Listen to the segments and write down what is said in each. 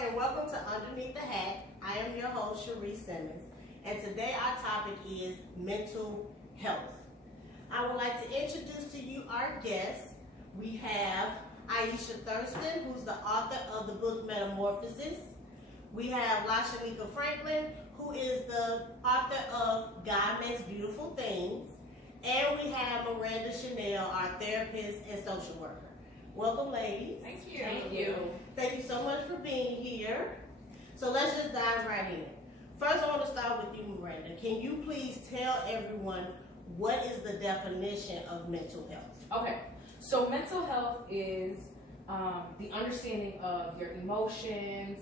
and welcome to Underneath the Hat. I am your host, Cherie Simmons, and today our topic is mental health. I would like to introduce to you our guests. We have Aisha Thurston, who's the author of the book Metamorphosis. We have LaShanika Franklin, who is the author of God Makes Beautiful Things. And we have Miranda Chanel, our therapist and social worker. Welcome, ladies. Thank you. Thank you. Thank you so much for being here. So let's just dive right in. First, I want to start with you, Miranda. Can you please tell everyone what is the definition of mental health? Okay, so mental health is the understanding of your emotions,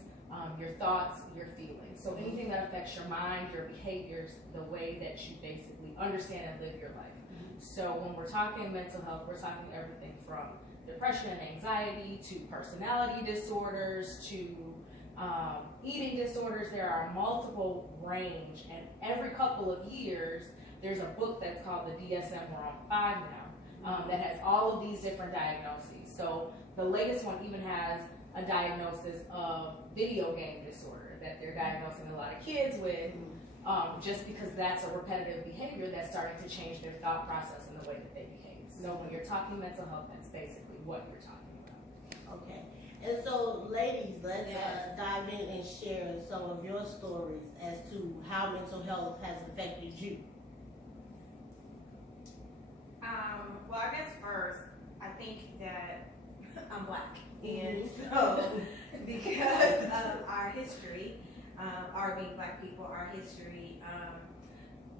your thoughts, your feelings. So anything that affects your mind, your behaviors, the way that you basically understand and live your life. So when we're talking mental health, we're talking everything from depression and anxiety to personality disorders to eating disorders. There are multiple range, and every couple of years there's a book that's called the DSM. We're on 5 now, that has all of these different diagnoses. So the latest one even has a diagnosis of video game disorder that they're diagnosing a lot of kids with, just because that's a repetitive behavior that's starting to change their thought process and the way that they behave. So when you're talking mental health, that's basically what you're talking about. Okay. And so, ladies, let's dive in and share some of your stories as to how mental health has affected you. Well, I guess first, I think that I'm Black. And so, because of our history, our being Black people, our history,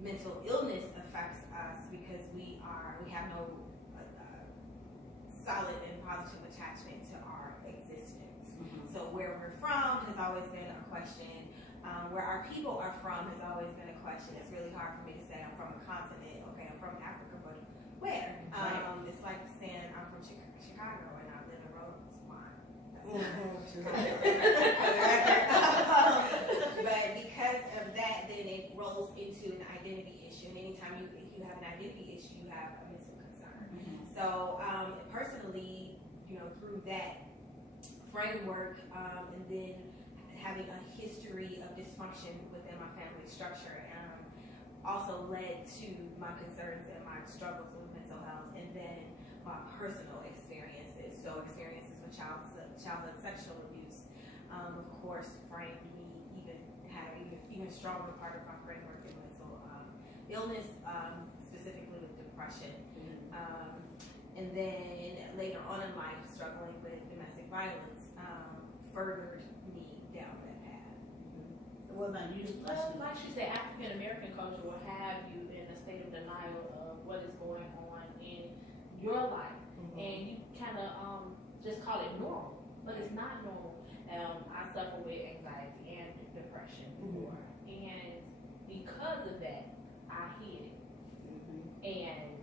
mental illness affects us because we have no solid and positive attachment to our existence. So where we're from has always been a question. Where our people are from has always been a question. It's really hard for me to say I'm from a continent. Okay, I'm from Africa, but where? It's like saying I'm from Chicago and I live in Rosemont. But because of that, then it rolls into an identity issue. And anytime you have an identity issue, you have a mental concern. So personally, through that framework, and then having a history of dysfunction within my family structure, also led to my concerns and my struggles with mental health, and then my personal experiences. So experiences with childhood sexual abuse, of course, framed me had an even stronger part of my framework in mental illness, specifically with depression. And then later on in life, struggling with domestic violence furthered me down that path. What about you? Well, like she said, African American culture will have you in a state of denial of what is going on in your life, and you kind of just call it normal, but it's not normal. I suffer with anxiety and depression before, and because of that, I hid it. And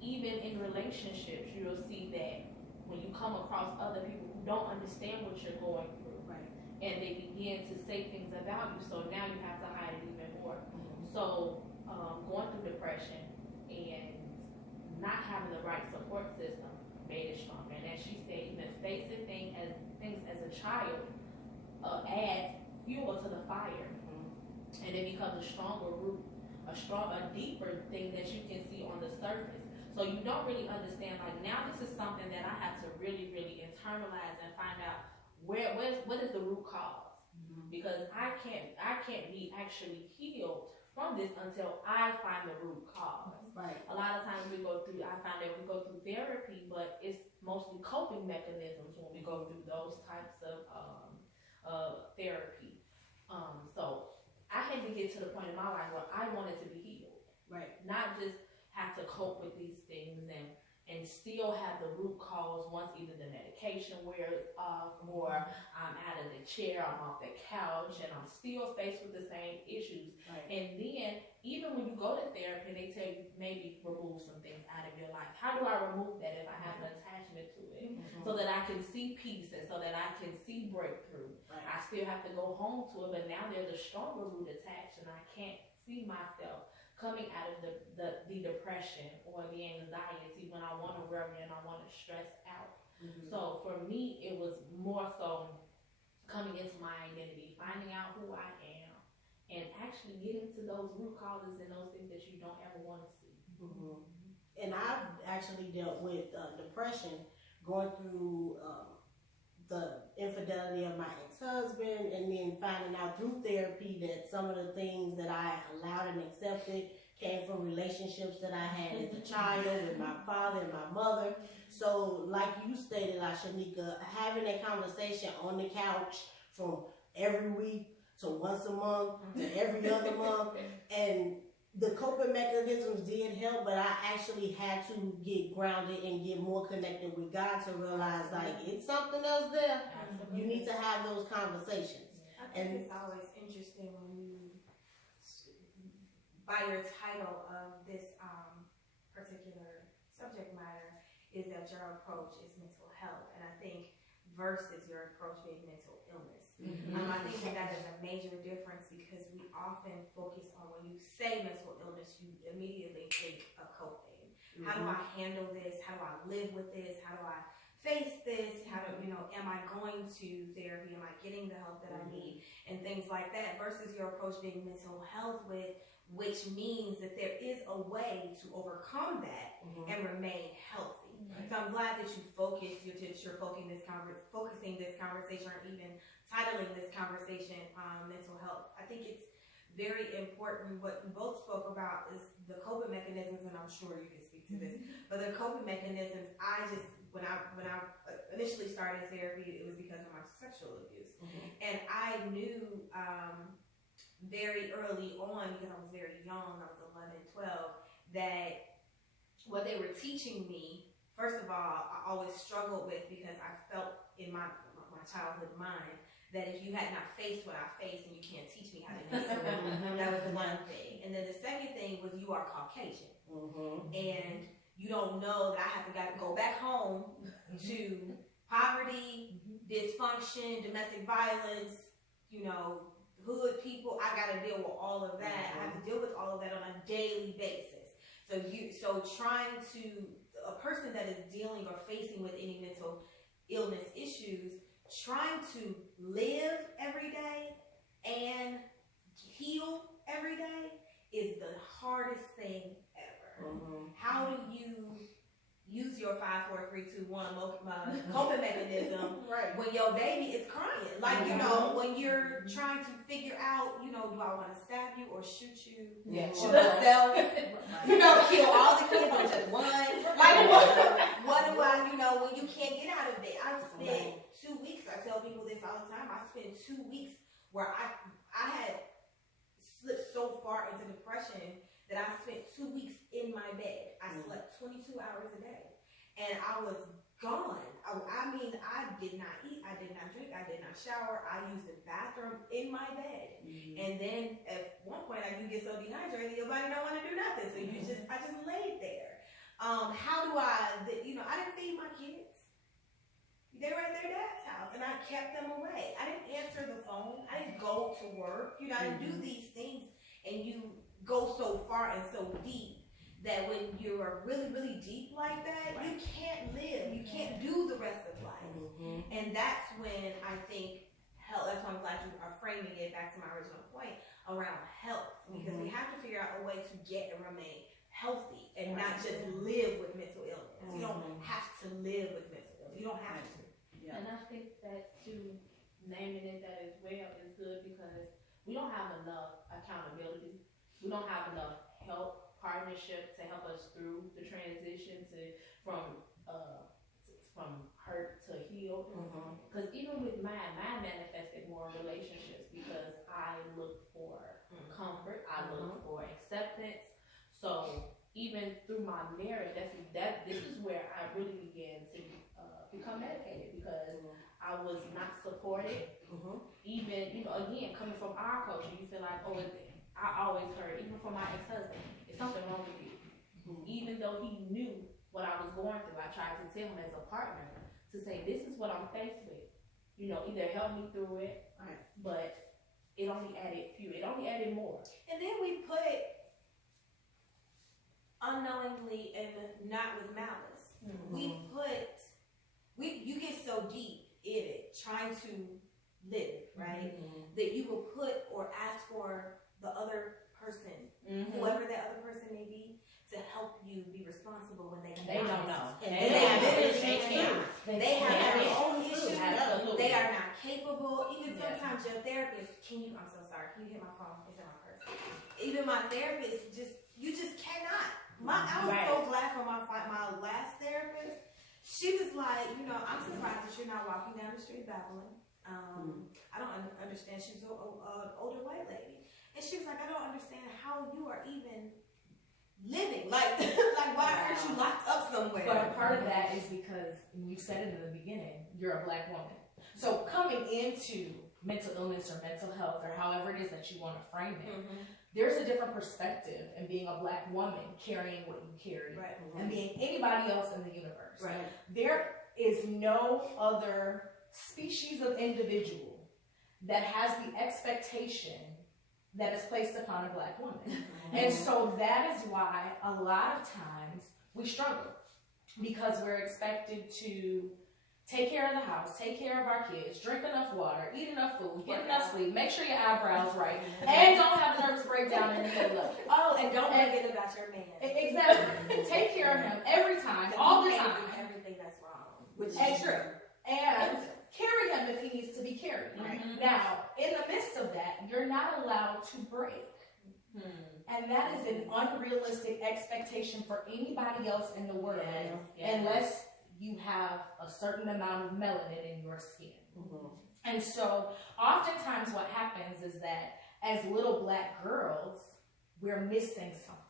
even in relationships, you'll see that when you come across other people who don't understand what you're going through, and they begin to say things about you, so now you have to hide it even more. So going through depression and not having the right support system made it stronger. And as she said, even facing things as a child adds fuel to the fire, and it becomes a stronger root, a deeper thing that you can see on the surface. So you don't really understand, like, now this is something that I have to really, really internalize and find out what is the root cause, because I can't be actually healed from this until I find the root cause. A lot of times I find that we go through therapy, but it's mostly coping mechanisms when we go through those types of therapy. So I had to get to the point in my life where I wanted to be healed, not just have to cope with these things and still have the root cause once either the medication wears off or I'm out of the chair, I'm off the couch, and I'm still faced with the same issues. And then even when you go to therapy, they tell you maybe remove some things out of your life. How do I remove that if I have an attachment to it? So that I can see peace and so that I can see breakthrough. I still have to go home to it, but now there's a stronger root attached, and I can't see myself coming out of the depression or the anxiety when I want to worry and I want to stress out. So for me, it was more so coming into actually get into those root causes and those things that you don't ever want to see. Mhm. And I've actually dealt with depression, going through the infidelity of my ex-husband, and then finding out through therapy that some of the things that I allowed and accepted came from relationships that I had as a child with my father and my mother. So like you stated, Shanika, having a conversation on the couch from every week to once a month to every other month, and the coping mechanisms did help, but I actually had to get grounded and get more connected with God to realize, like, it's something else there. You need to have those conversations. I think it's always interesting when you, by your title of this particular subject matter, is that your approach is mental health, and I think versus your approach being mental illness. I think that is a major difference, because we often focus on, when you say mental illness, you immediately think of coping. How do I handle this? How do I live with this? How do I face this? How do, am I going to therapy? Am I getting the help that I need? And things like that, versus your approach being mental health, which means that there is a way to overcome that and remain healthy. So I'm glad that you focused, you're focusing this conversation, or even titling this conversation mental health. I think it's very important. What you both spoke about is the coping mechanisms, and I'm sure you can speak to this, but the coping mechanisms, when I initially started therapy, it was because of my sexual abuse. And I knew very early on, because I was very young, I was 11, 12, that what they were teaching me, first of all, I always struggled with, because I felt in my childhood mind that if you had not faced what I faced, then you can't teach me how to do it. That was the one thing. And then the second thing was, you are Caucasian. And you don't know that I have to go back home to poverty, dysfunction, domestic violence, hood people. I got to deal with all of that. I have to deal with all of that on a daily basis. So trying to, a person that is dealing or facing with any mental illness issues, trying to live every day and heal every day is the hardest thing ever. How do you use your 5, 4, 3, 2, 1 coping mechanism when your baby is crying? Like, when you're trying to figure out, do I want to stab you or shoot you? Shoot myself? Kill all the kids or just one? Like, what do I, when you can't get out of it? I've spent 2 weeks, I tell people this all the time, I spent 2 weeks where I had slipped so far into depression that I spent 2 weeks in my bed. I slept 22 hours a day. And I was gone. I did not eat, I did not drink, I did not shower. I used the bathroom in my bed. And then at one point, you get so dehydrated, your body don't want to do nothing. So I just laid there. How do I didn't feed my kids. They were at their dad's house, and I kept them away. I didn't answer the phone. I didn't go to work. I didn't do these things. And you go so far and so deep that when you are really, really deep like that, you can't live. You can't do the rest of life. And that's when I think health, that's why I'm glad you are framing it back to my original point around health. Because we have to figure out a way to get and remain healthy and not just live with mental illness. You don't have to live with mental illness. You don't have to. And I think that too, naming it that as well is good, because we don't have enough accountability. We don't have enough help, partnership to help us through the transition from hurt to heal. Because even with mine manifested more relationships, because I looked for comfort, I looked for acceptance. So even through my marriage, this is where I really began to become medicated, because I was not supported. Even, again, coming from our culture, you feel like, I always heard, even from my ex-husband, it's something wrong with you. Even though he knew what I was going through, I tried to tell him as a partner to say, this is what I'm faced with. Either help me through it, but it only added fuel. It only added more. And then we put unknowingly and not with malice. You get so deep in it, trying to live, right? That you will put or ask for the other person, whoever that other person may be, to help you be responsible when they don't know. And And they have their own issues. Absolutely. They are not capable. Even sometimes your therapist, I'm so sorry, can you hit my phone? It's in my purse. Even my therapist, you just cannot. I was so glad for my last therapist. She was like, I'm surprised that you're not walking down the street babbling. I don't understand. She was an older white lady. And she was like, I don't understand how you are even living. Like why aren't you locked up somewhere? But a part of that is because, and you said it in the beginning, you're a Black woman. So coming into mental illness or mental health or however it is that you want to frame it, there's a different perspective in being a Black woman carrying what you carry and being anybody else in the universe. Right. There is no other species of individual that has the expectation that is placed upon a Black woman. And so that is why a lot of times we struggle, because we're expected to take care of the house, take care of our kids, drink enough water, eat enough food, get enough sleep, make sure your eyebrows right, and don't have a nervous breakdown in the middle of it. And don't forget about your man. Exactly. Take care of him every time, all the time. Everything that's wrong, which And is true. And carry him if he needs to be carried. Now, in the midst of that, you're not allowed to break. And that is an unrealistic expectation for anybody else in the world, unless you have a certain amount of melanin in your skin. And so, oftentimes what happens is that as little Black girls, we're missing something.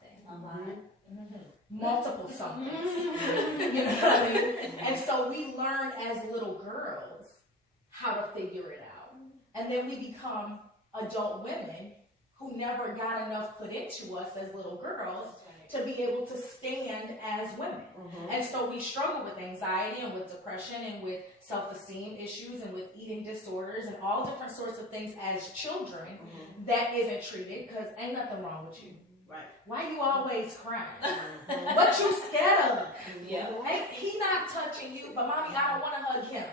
Multiple somethings. You know what I mean? And so we learn as little girls how to figure it out. And then we become adult women who never got enough put into us as little girls to be able to stand as women. And so we struggle with anxiety and with depression and with self-esteem issues and with eating disorders and all different sorts of things as children that isn't treated, because ain't nothing wrong with you. Right. Why you always crying? What you scared of? He not touching you, but mommy, I don't want to hug him.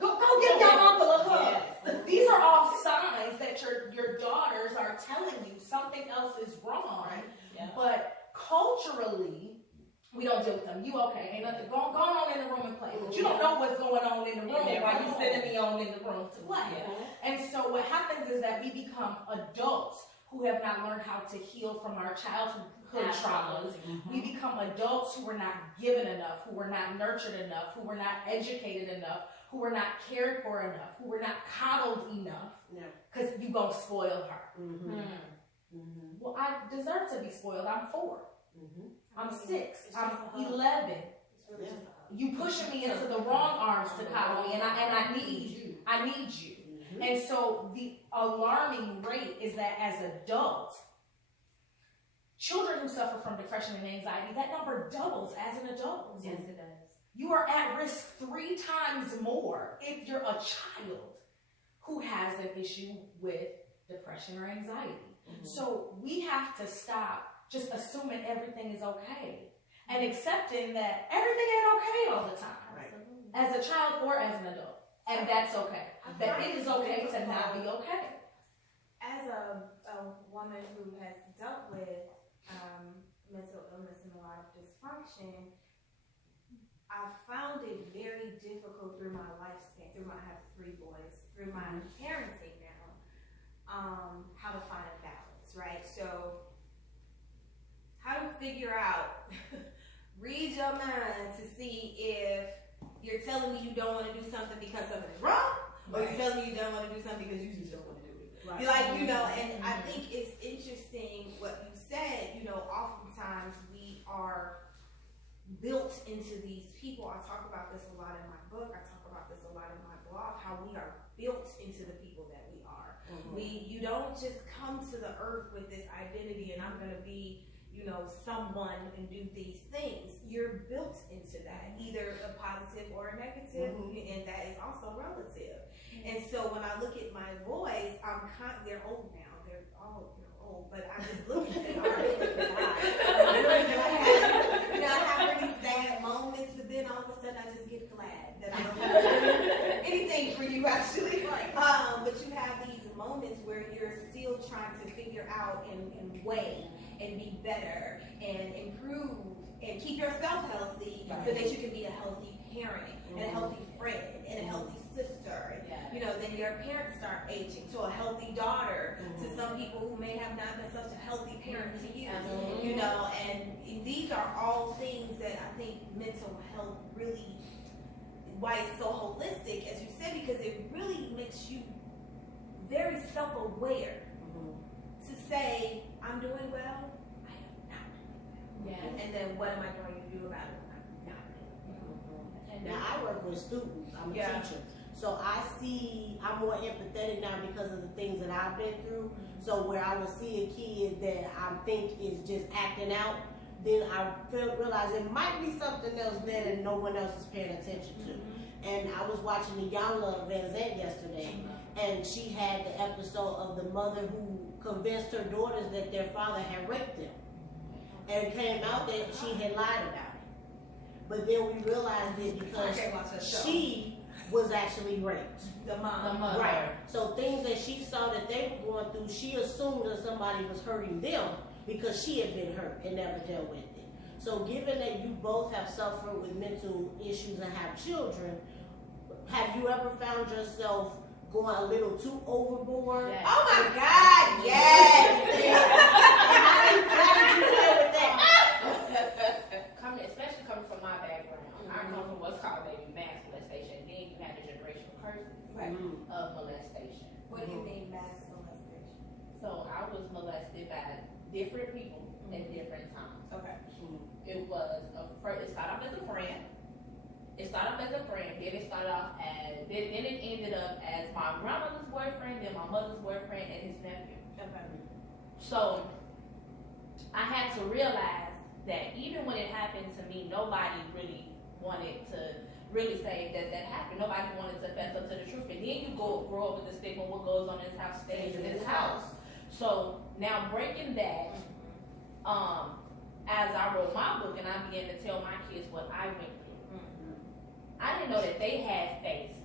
Go give your uncle a hug. These are all signs that your daughters are telling you something else is wrong. But culturally, we don't deal with them. You okay? Ain't nothing. Go on in the room and play. But you don't know what's going on in the room while you sending me on in the room to play. And so what happens is that we become adults who have not learned how to heal from our childhood traumas. We become adults who were not given enough, who were not nurtured enough, who were not educated enough, who were not cared for enough, who were not coddled enough, because you gonna spoil her. Well, I deserve to be spoiled. I'm 4. I'm 6. I'm 11. You pushing me into the wrong arms to coddle me, and I need you. I need you. And so the alarming rate is that as adults, children who suffer from depression and anxiety, that number doubles as an adult. Yes, it does. You are at risk 3 times more if you're a child who has an issue with depression or anxiety. So we have to stop just assuming everything is okay and accepting that everything ain't okay all the time, as a child or as an adult. And that's okay. That it is okay to not be okay. As a woman who has dealt with mental illness and a lot of dysfunction, I found it very difficult through my lifespan, I have 3 boys, through my parenting now, how to find a balance, right? So, how to figure out, read your mind to see if you're telling me you don't want to do something because something is wrong, or you're telling me you don't want to do something because you just don't want to do it. You're like, and I think it's interesting what you said, oftentimes we are built into these people. I talk about this a lot in my book. I talk about this a lot in my blog, how we are built into the people that we are. You don't just come to the earth with this identity and I'm going to be, someone and do these things. You're built into that, either a positive or a negative, and that is also relative. And so when I look at my boys, they're old now. They're all old, but I just look at them. I have really sad moments, but then all of a sudden I just get glad that I don't have anything for you actually. way and be better and improve and keep yourself healthy so that you can be a healthy parent and a healthy friend and a healthy sister. And, you know, then your parents start aging to a healthy daughter to some people who may have not been such a healthy parent to you. You know, and these are all things that I think mental health really, why it's so holistic, as you said, because it really makes you very self-aware to say, I'm doing well, I am not doing well. And then what am I going to do about it when I'm not doing well? Now I work with students. I'm a teacher. So I'm more empathetic now because of the things that I've been through. So where I would see a kid that I think is just acting out, then I realize it might be something else there that no one else is paying attention to. And I was watching the Iyanla Vanzant yesterday, and she had the episode of the mother who convinced her daughters that their father had raped them. And it came out that she had lied about it. But then we realized it because she was actually raped. The mom. Right. So things that she saw that they were going through, she assumed that somebody was hurting them because she had been hurt and never dealt with it. So given that you both have suffered with mental issues and have children, have you ever found yourself going a little too overboard? Yes. Oh my God, yes! How did you deal with that? Especially coming from my background, I come from what's called baby mass molestation. Then you have the generational curses of molestation. What do you mean mass molestation? So I was molested by different people at different times. Okay. It was it started off as a friend. Then it started off as then it ended up as my grandmother's boyfriend, then my mother's boyfriend, and his nephew. Okay. So I had to realize that even when it happened to me, nobody really wanted to really say that happened. Nobody wanted to fess up to the truth. And then you grow up with the stigma, what goes on in this house stays in this house. So now breaking that, as I wrote my book and I began to tell my kids what I went through, I didn't know that they had faced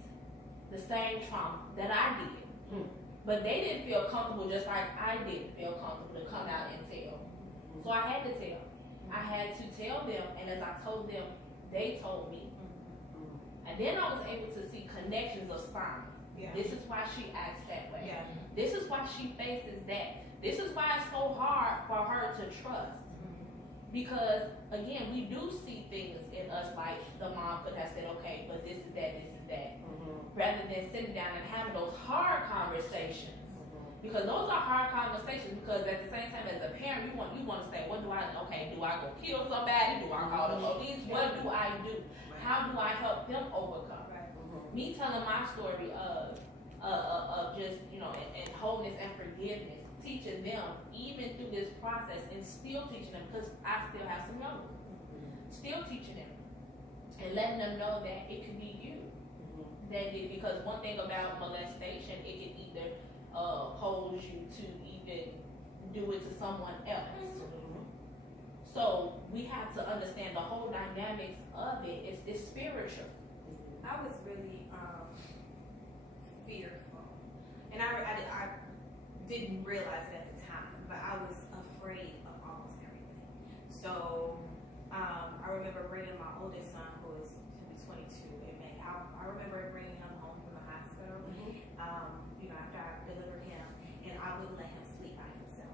the same trauma that I did. But they didn't feel comfortable just like I didn't feel comfortable to come out and tell. So I had to tell. I had to tell them, and as I told them, they told me. And then I was able to see connections of signs. This is why she acts that way. This is why she faces that. This is why it's so hard for her to trust. Because, again, we do see things in us like the mom could have said, okay, but this is that, rather than sitting down and having those hard conversations. Because those are hard conversations, because at the same time, as a parent, you want to say, do I go kill somebody? Do I call the police? What do I do? How do I help them overcome? Me telling my story of just, and wholeness and forgiveness, teaching them, even through this process, and still teaching them, because I still have some young ones, still teaching them, and letting them know that it could be you. Because one thing about molestation, it can either hold you to even do it to someone else. So we have to understand the whole dynamics of it. It's spiritual. I was really fearful, and I didn't realize it at the time, but I was afraid of almost everything. So I remember bringing my oldest son, who was 22 in May. I remember bringing him home from the hospital. After I delivered him, and I wouldn't let him sleep by himself.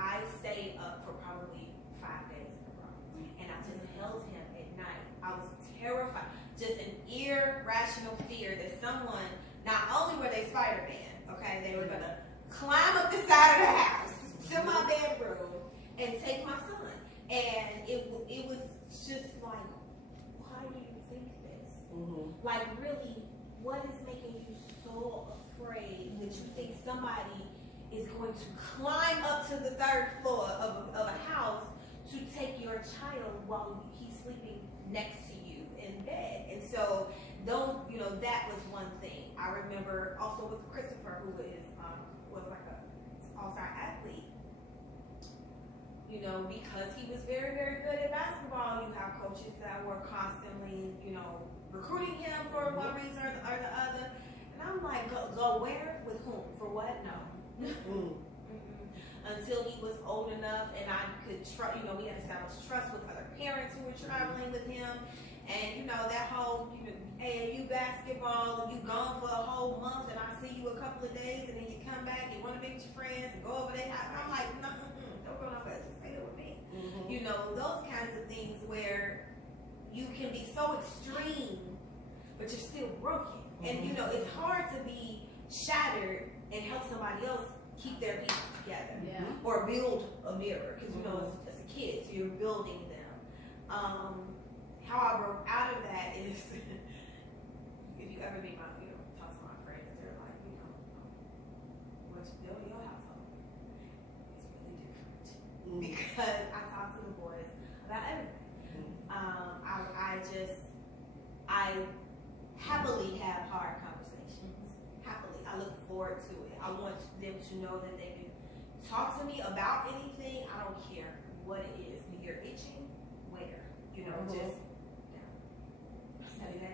I stayed up for probably 5 days in a row, and I just held him at night. I was terrified, just an irrational fear that someone, not only were they Spider-Man, okay, they were gonna climb up the side of the house to my bedroom and take my son. And it was just like, why do you think this? Like, really, what is making you so afraid that you think somebody is going to climb up to the 3rd floor of a house to take your child while he's sleeping next to you in bed? And so that was one thing. I remember also with Christopher, who was like a all-star athlete. Because he was very, very good at basketball, you have coaches that were constantly, recruiting him for one reason or the other. And I'm like, go where? With whom? For what? No. until he was old enough and I could trust, we had established trust with other parents who were traveling with him. And that whole, AAU basketball, you gone for a whole month and I see you a couple of days and then you come back, you want to meet your friends and go over there. I'm like, no, don't go nowhere, just stay there with me. Those kinds of things where you can be so extreme, but you're still broken. And it's hard to be shattered and help somebody else keep their pieces together. Yeah. Or build a mirror, because as a kid, so you're building them. How I broke out of that is, if you ever meet talk to my friends, they're like, what you do in your household is really different. Because I talk to the boys about everything. I happily have hard conversations. Happily. I look forward to it. I want them to know that they can talk to me about anything. I don't care what it is. If you're itching, where? Just have you had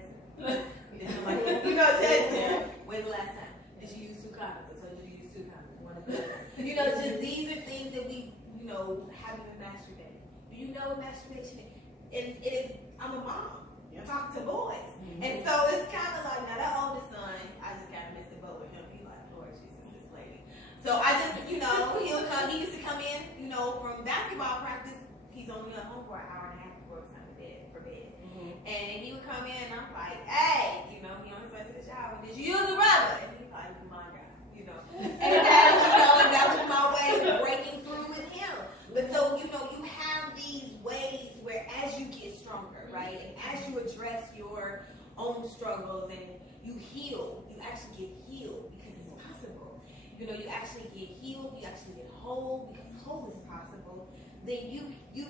sex? When's the last time? Did you use 2 condoms? I told you to use 2 condoms. One of them. Just these are things that we, have you been masturbating? Do you know what masturbation is? And it is, I'm a mom. Yep. Talking to boys. And so it's kind of like, now that oldest son, I just got to miss the boat with him. He's like, Lord Jesus, this lady. So I just, he'll come, he used to come in, from basketball practice. He's only at home for an hour and a half before it's time for bed. And he would come in and I'm like, hey, he on his way to the shower. Did you use a rubber? And he's like, my God, And that was my way of breaking through with him. But so, you have these ways where as you get stronger, right? And as you address your own struggles and you heal, you actually get healed because it's possible. You actually get healed, you actually get whole because whole is possible. Then you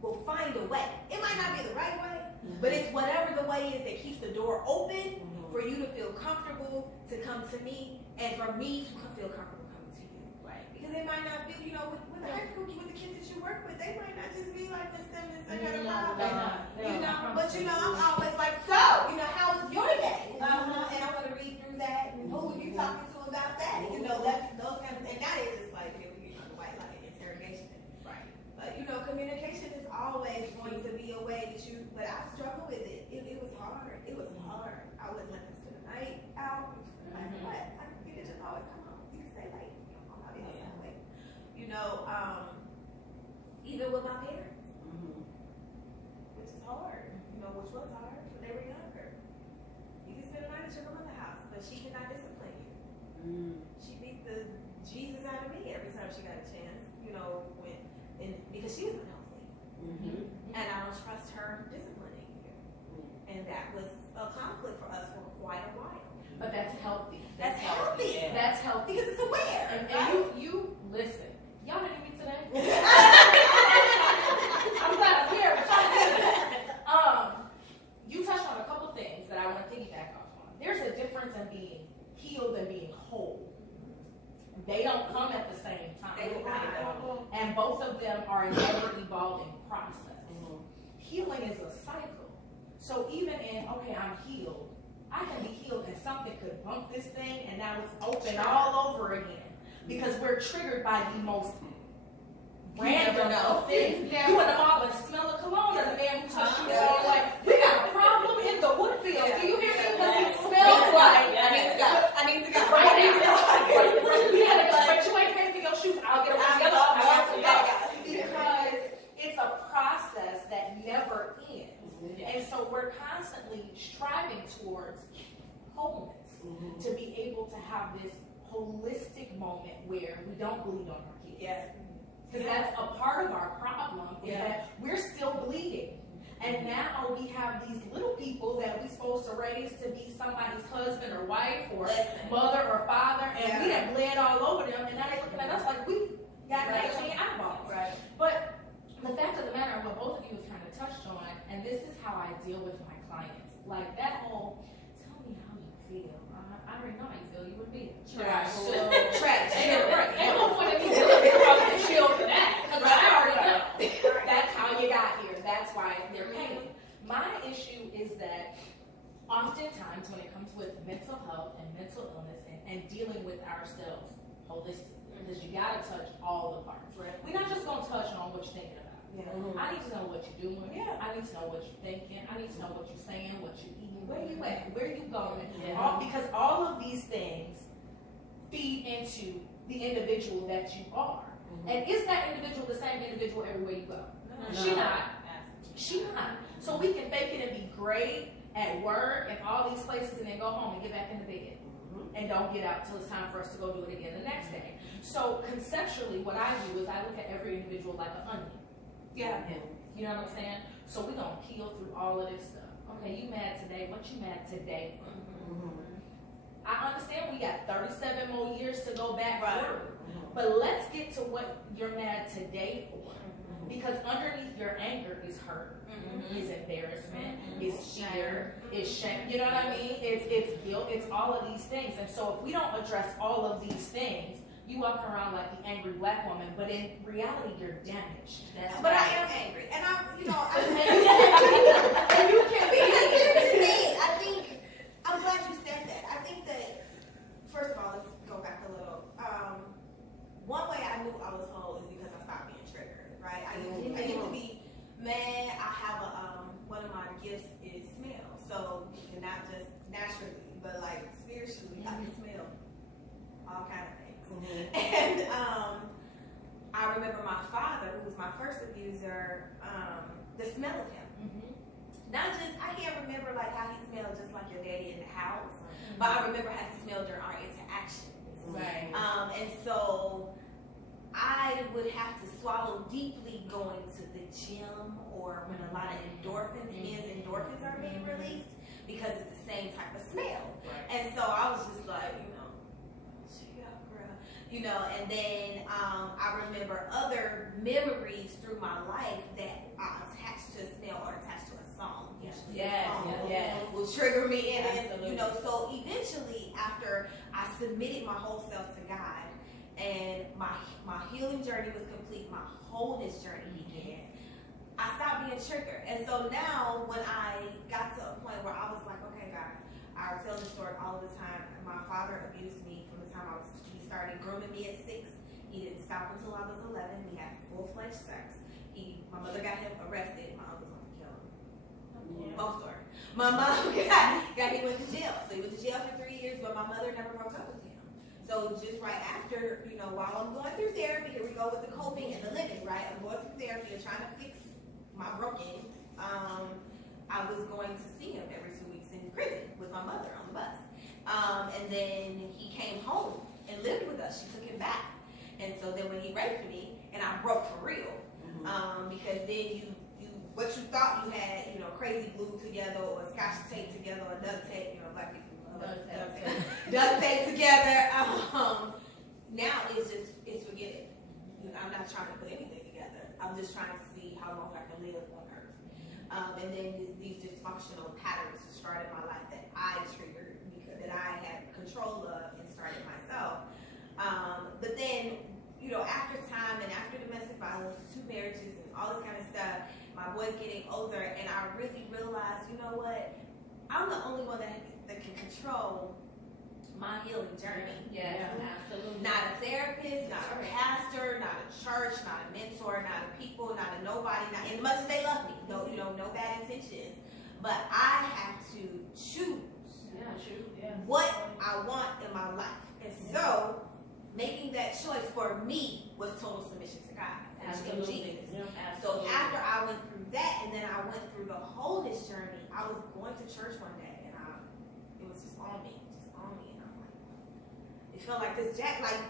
will find a way. It might not be the right way, but it's whatever the way is that keeps the door open for you to feel comfortable to come to me and for me to feel comfortable coming to you. Right. Because they might not feel, with the high school, with the kids that you work with, they might not just be like Miss Simmons and They're her not. but I'm always like, so, how was your day? And I want to read through that and who are you talking to about that? And, that's those kind of, and that is just like, we get on the white line interrogation. Right. But communication is always going to be a way that but I struggle with it. It was hard. It was hard. I wouldn't let them spend the night out. Like, what? You could just always come home. You can stay late. I'm not being that way. Even with my parents, which is hard. Which was hard when they were younger. You can spend the night at your mother's house, but she cannot discipline you. She beat the Jesus out of me every time she got a chance. Because she was unhealthy. And I don't trust her disciplining you. And that was a conflict for us for quite a while. But that's healthy. That's healthy. Yeah. That's healthy. Because it's aware. And right? you listen. Y'all didn't meet today? I'm glad I'm here. You touched on a couple things that I want to piggyback off on. There's a difference in being healed and being whole. They don't come at the same time. And both of them are an ever-evolving process. Healing is a cycle. So even in, okay, I'm healed, I can be healed and something could bump this thing and now it's open all over again. Because we're triggered by the most random of things. You in the mall and smell a cologne and the man who touched you all like, we got a problem in the wood field. Do you hear me? Because it smells like I need to go. Right now. But you ain't paying for your shoes. I'll get around the other. Because it's a process that never ends. And so we're constantly striving towards wholeness to be able to have this holistic moment where we don't bleed on our kids. Because that's a part of our problem is that we're still bleeding. And now we have these little people that we're supposed to raise to be somebody's husband or wife or mother or father, and we have bled all over them, and now they're looking at us like we got 19 eyeballs. But the fact of the matter, what both of you have kind of touched on, and this is how I deal with my clients, like that whole, tell me how you feel. I already know how you feel. You would be trash. Ain't no point in me telling chill for that, because I already know. That's how you got here. That's why they're paying. My issue is that oftentimes when it comes with mental health and mental illness and dealing with ourselves holistically, because you gotta touch all the parts. Right. We're not just gonna touch on what you're thinking about. Yeah. I need to know what you're doing. Yeah. I need to know what you're thinking. I need to know what you're saying, what you're eating, where you at, where you going. Yeah. Because all of these things feed into the individual that you are. And is that individual the same individual everywhere you go? She not. She not. So we can fake it and be great at work and all these places and then go home and get back in the bed and don't get out till it's time for us to go do it again the next day. So conceptually, what I do is I look at every individual like an onion. Yeah. You know what I'm saying? So we're gonna peel through all of this stuff. Okay, you mad today? What you mad today for? I understand we got 37 more years to go back through. But let's get to what you're mad today for. Because underneath your anger is hurt, is embarrassment, is fear, is shame. You know what I mean? It's guilt, it's all of these things. And so if we don't address all of these things, you walk around like the angry black woman, but in reality you're damaged. But I am angry, and I'm, you know, And you can be. because here's the thing. I think I'm glad you said that. I think that first of all, let's go back a little. One way I knew I was whole is because I stopped being triggered. Right? I used to be mad. I have one of my gifts is smell. So and not just naturally, but like spiritually, I can smell all kind of things. And I remember my father, who was my first abuser, the smell of him. Not just, I can't remember like how he smelled just like your daddy in the house, but I remember how he smelled during our interactions. Right. And so I would have to swallow deeply going to the gym or when a lot of men's endorphins are being released because it's the same type of smell. And so I was just like, you know, shake it up, girl. You know, and then I remember other memories through my life that are attached to a smell or attached to a song. Will trigger me in it, you know. So eventually, after I submitted my whole self to God, and my healing journey was complete, my wholeness journey began, I stopped being triggered. And so now, when I got to a point where I was like, okay, God, I tell this story all the time. My father abused me from the time he started grooming me at 6. He didn't stop until I was 11. We had full-fledged sex. My mother got him arrested. My uncles wanted to kill him. Long story. My mom he went to jail. So he went to jail for 3 years, but my mother never broke up with him. So just right after, you know, while I'm going through therapy, here we go with the coping and the living, right? I'm going through therapy and trying to fix my broken. I was going to see him every 2 weeks in prison with my mother on the bus. And then he came home and lived with us. She took him back. And so then when he raped me, and I broke for real, because then what you thought you had, you know, crazy glue together or scotch tape together or duct tape, you know, black people love duct tape together. Now it's forgetting. You know, I'm not trying to put anything together. I'm just trying to see how long I can live on earth. And then these dysfunctional patterns started my life that I triggered because that I had control of and started myself. But then, you know, after time and after domestic violence, 2 marriages and all this kind of stuff, my boy's getting older, and I really realized, you know what? I'm the only one that can control my healing journey. Yeah, absolutely. Not a therapist, not a pastor, not a church, not a mentor, not a people, not a nobody, not as much as they love me. No, you know, no bad intentions. But I have to choose what I want in my life. And so making that choice for me was total submission to God. Absolutely. So after I went through that, and then I went through the wholeness journey, I was going to church one day, and it was just on me, and I'm like, it felt like this like,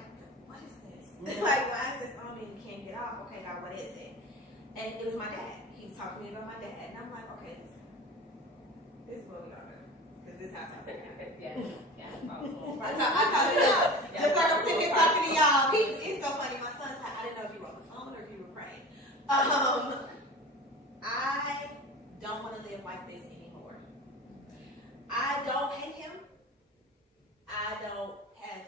what is this? Like, why is this on me? You can't get off. Okay, God, what is it? And it was my dad. He was talking to me about my dad, and I'm like, okay, this is what we gonna do, because this is how I talk to y'all. I talk to y'all. Just like I'm sitting here talking to y'all. It's so funny. My son's like, I didn't know if you were on the phone or if you were praying. I don't want to live like this anymore. I don't hate him. I don't have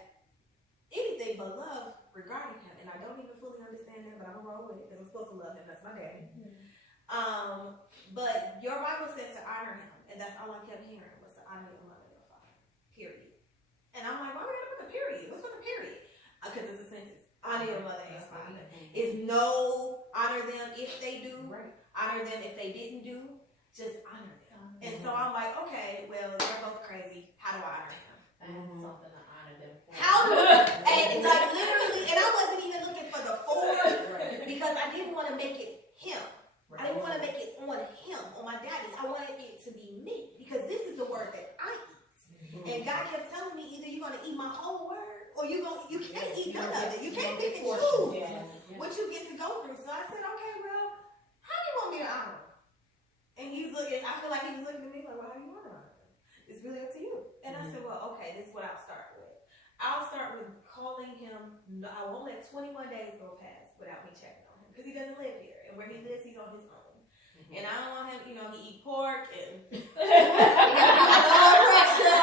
anything but love regarding him. And I don't even fully understand him, but I'm going to roll with it because I'm supposed to love him. That's my daddy. But your Bible says to honor him. And that's all I kept hearing was to honor your mother and your father. Period. And I'm like, why are we going to put a period? What's with the period? Because it's a sentence. honor them if they didn't do, just honor them. And so I'm like, okay, well, they're both crazy. How do I honor them? I have something to honor them for. How do and like literally, and I wasn't even looking for the form because I didn't want to make it him. I didn't want to make it on him, on my daddy. I wanted it to be me because this is the word that I eat. And God kept telling me either you're gonna eat my whole word or you can't eat none of it. You can't pick and choose what you get to go through. So I said, okay, well, how do you want me to honor him? And he's looking. I feel like he was looking at me like, well, how do you want to honor him? It's really up to you. And I said, well, okay, this is what I'll start with. I'll start with calling him. I won't let 21 days go past without me checking on him because he doesn't live here, and where he lives, he's on his own. And I don't want him, he eat pork and blood pressure,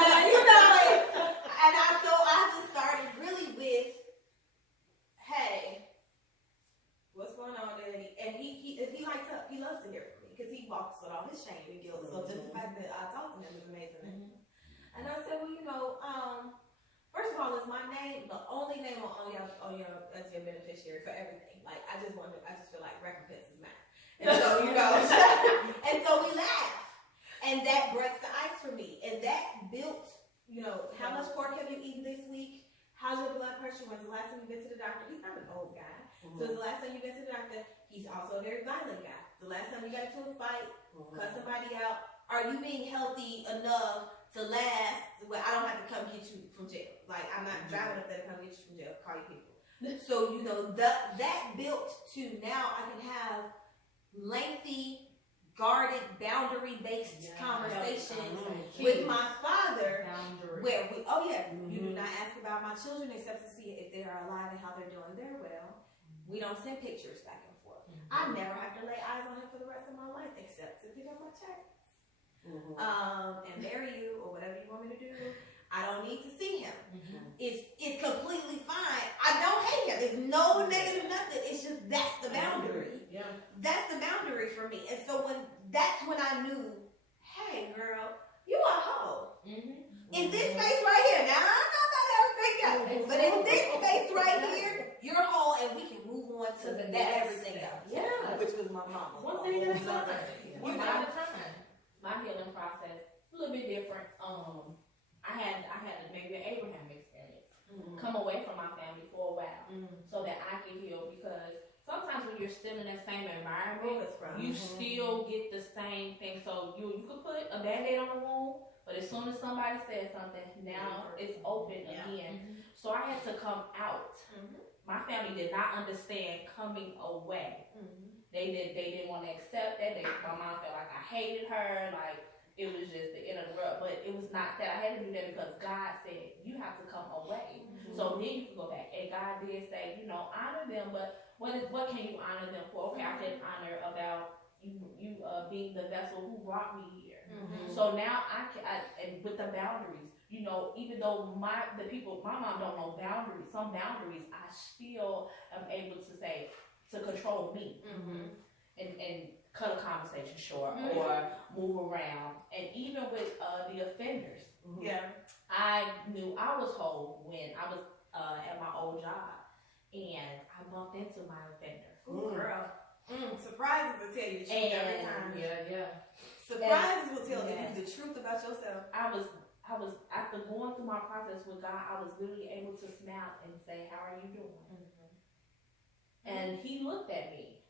And so I just started really with, hey, what's going on, Daddy? And he loves to hear from me because he walks with all his shame and guilt. So just the fact that I talk to him is amazing. And I said, well, first of all, is my name the only name on your as your beneficiary for everything? Like I just feel like recompense is mine. And so and so we laugh, and that breaks the ice for me, and that built, how much pork have you eaten this week? How's your blood pressure? When's the last time you've been to the doctor? He's not an old guy, so the last time you've been to the doctor, he's also a very violent guy. The last time you got into a fight, cut somebody out. Are you being healthy enough to last? Well, I don't have to come get you from jail. Like I'm not driving up there to come get you from jail. Call your people. So that built to now I can have lengthy, guarded, boundary-based conversations with my father. Where you do not ask about my children except to see if they are alive and how they're doing. They're well. We don't send pictures back and forth. I never have to lay eyes on him for the rest of my life except to pick up my check. And marry you or whatever you want me to do. I don't need to see him. It's completely fine. I don't hate him. There's no negative nothing. It's just that's the boundary. That's the boundary for me. And so that's when I knew, hey girl, you a hoe. In this space right here. Now I know about everything else. But in this space right here, you're a hoe and we can move on to everything else. Yeah. Which was my mama. One thing at a time. One thing at a time. My healing process a little bit different. I had maybe an Abraham experience. Come away from my family for a while so that I can heal because sometimes when you're still in that same environment, you still get the same thing. So you could put a Band-Aid on the wound, but as soon as somebody says something, now it's open again. So I had to come out. My family did not understand coming away. They didn't want to accept that. My mom felt like I hated her, like it was just the end of the world. But it was not that. I had to do that because God said you have to come away. So then you can go back. And God did say, honor them, but what can you honor them for? Okay, I can honor about you being the vessel who brought me here. So now and with the boundaries, even though my mom don't know boundaries, some boundaries I still am able to say to control me and cut a conversation short or move around. And even with the offenders, I knew I was whole when I was at my old job and I bumped into my offender. Ooh, girl. Surprises will tell you the truth every time. Surprises will tell you the truth about yourself. I was after going through my process with God, I was literally able to smile and say, "How are you doing?" And he looked at me.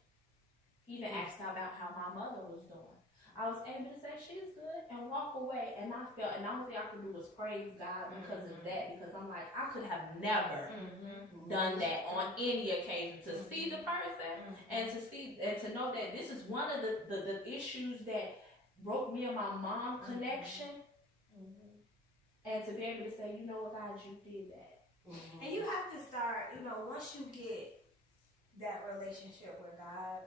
He even asked about how my mother was doing. I was able to say she's good and walk away. And I felt, and the only thing I could do was praise God because of that. Because I'm like, I could have never done that on any occasion to see the person and to know that this is one of the issues that broke me and my mom connection. And to be able to say, God, you did that. And you have to start, once you get that relationship with God,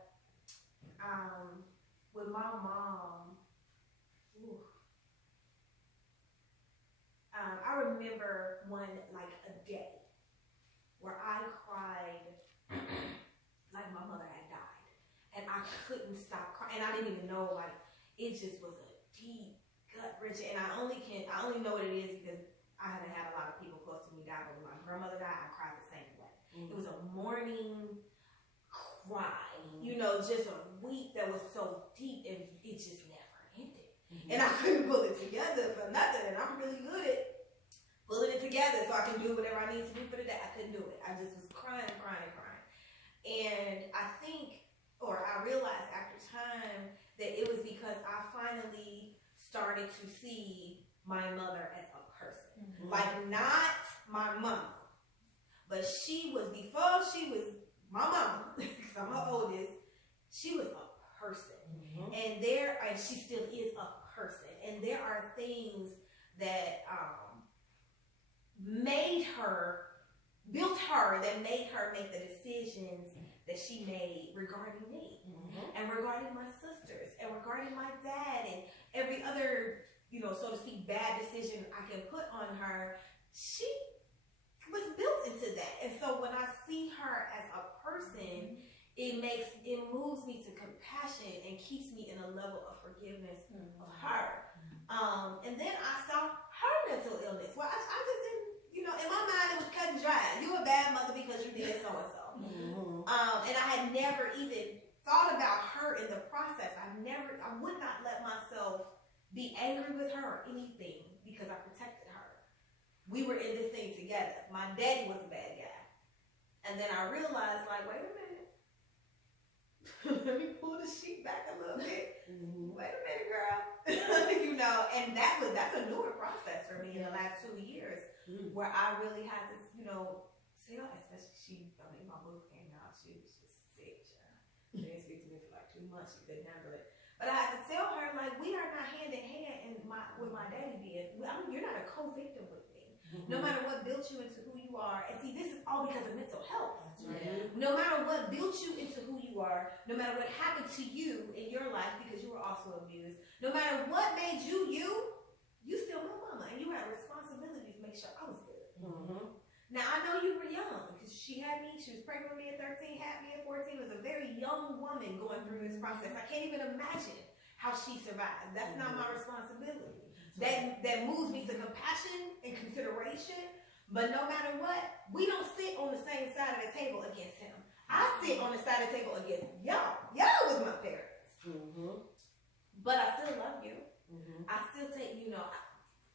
with my mom, I remember a day where I cried like my mother had died, and I couldn't stop crying, and I didn't even know, it just was a deep gut-wrenching, and I only know what it is because I haven't had a lot of people close to me die, but when my grandmother died, I cried the same way. It was a mourning, cry, you know, just a weep that was so deep and it just never ended. And I couldn't pull it together for nothing, and I'm really good at pulling it together so I can do whatever I need to do for the day. I couldn't do it. I just was crying. And I think, or I realized after time that it was because I finally started to see my mother as a person. Like, not my mama, but she was, before she was my mama, because I'm her oldest, she was a person. And she still is a person. And there are things that built her, that made her make the decisions that she made regarding me, and regarding my sisters, and regarding my dad, and every other, you know, so to speak, bad decision I can put on her. She was built into that. And so when I see her as a person, it moves me to compassion and keeps me in a level of forgiveness of her. And then I saw her mental illness. Well, I just didn't, you know, in my mind it was cut and dry. You a bad mother because you did so and so. And I had never even thought about her in the process. I would not let myself be angry with her or anything because I protected her. We were in this thing together. My daddy was a bad guy. And then I realized, like, wait a minute. Let me pull the sheet back a little bit. Wait a minute, girl. You know, and that's a newer process for me in the last 2 years, where I really had to, you know, especially my book came out, she was just sick, child. She didn't speak to me for like 2 months, she couldn't handle it. But I had to tell her, like, we are not hand in hand with my daddy being, I mean, you're not a co-victim with me. No matter what built you into who you are, and see, this is all because of mental health. No matter what built you into who you are, no matter what happened to you in your life because you were also abused, no matter what made you you still my mama, and you had a responsibility to make sure I was good. Now, I know you were young, because she was pregnant with me at 13, had me at 14, was a very young woman going through this process. I can't even imagine how she survived. That's not my responsibility. That moves me to compassion and consideration. But no matter what, we don't sit on the same side of the table against him. I sit on the side of the table against y'all. Y'all was my parents. But I still love you. I still take, you know,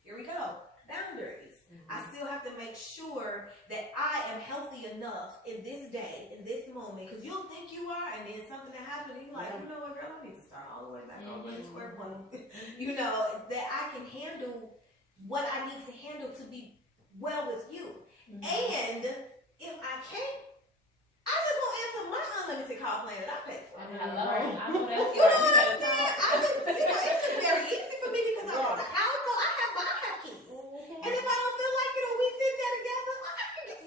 here we go, boundaries. I still have to make sure that I am healthy enough in this day, in this moment, because you'll think you are, and then something that happens, and you're like, you know what, girl, I need to start all the way back over to square one. You know, that I can handle what I need to handle to be well with you. And if I can't, I just won't answer my unlimited call plan that I pay for. I love it. I know that's You know what I'm saying? It's just very easy for me because I own a house, so I have keys. And if I don't feel like it, or we sit there together,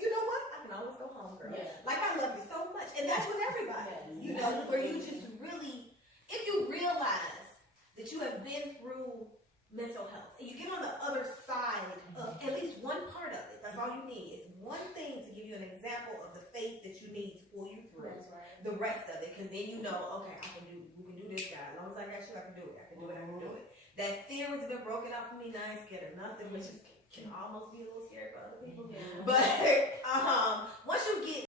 you know what? I can always go home, girl. Like, I love you so much. And that's with everybody. You know, where you just really, if you realize that you have been through mental health, and you get on the other side of at least one part of it, that's all you need. Is one thing to give you an example of the faith that you need to pull you through the rest of it, because then you know, okay, we can do this, guy. As long as I got you, I can do it. I can do it. That fear has been broken out for me. Now I ain't scared of nothing, which can almost be a little scary for other people. But once you get